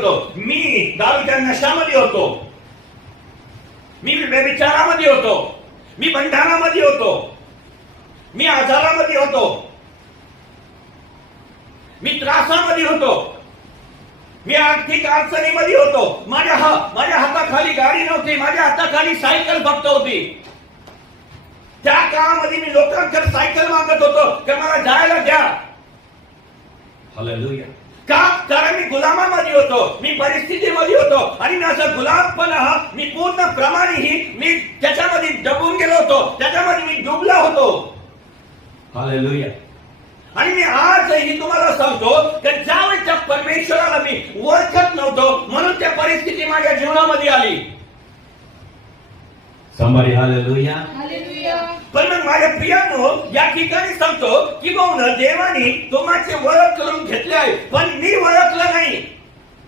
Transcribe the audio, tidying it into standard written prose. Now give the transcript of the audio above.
होतो, मी दारूच्या नशामध्ये होतो, मी व्यभिचारामध्ये होतो, मी बंधनामध्ये होतो, मी आजारामध्ये होतो, मी त्रासामध्ये होतो, मी आर्थिक अडचणीमध्ये होतो, माझ्या हाताखाली गाडी नव्हती, माझ्या हाताखाली सायकल फक्त होती. त्या काळामध्ये मी लोकांकडे सायकल मागत होतो की मला जायला द्या. हालेलुया. का? कारण मी गुलामामध्ये होतो, मी परिस्थितीमध्ये होतो आणि माझा गुलामपणा मी पूर्ण प्रमाणे मी त्याच्यामध्ये डबून गेलो होतो, त्याच्यामध्ये मी डुबला होतो. हालेलुया. आणि मी आजही तुम्हाला सांगतो की ज्यावेळेस त्या परमेश्वराला मी ओळखत नव्हतो म्हणून त्या परिस्थिती माझ्या जीवनामध्ये आली. Somebody hallelujah. पण मग माझ्या प्रियानो या ठिकाणी सांगतो की देवाने तुम्हाचे ओळख करून घेतले आहे, पण मी ओळखलं नाही.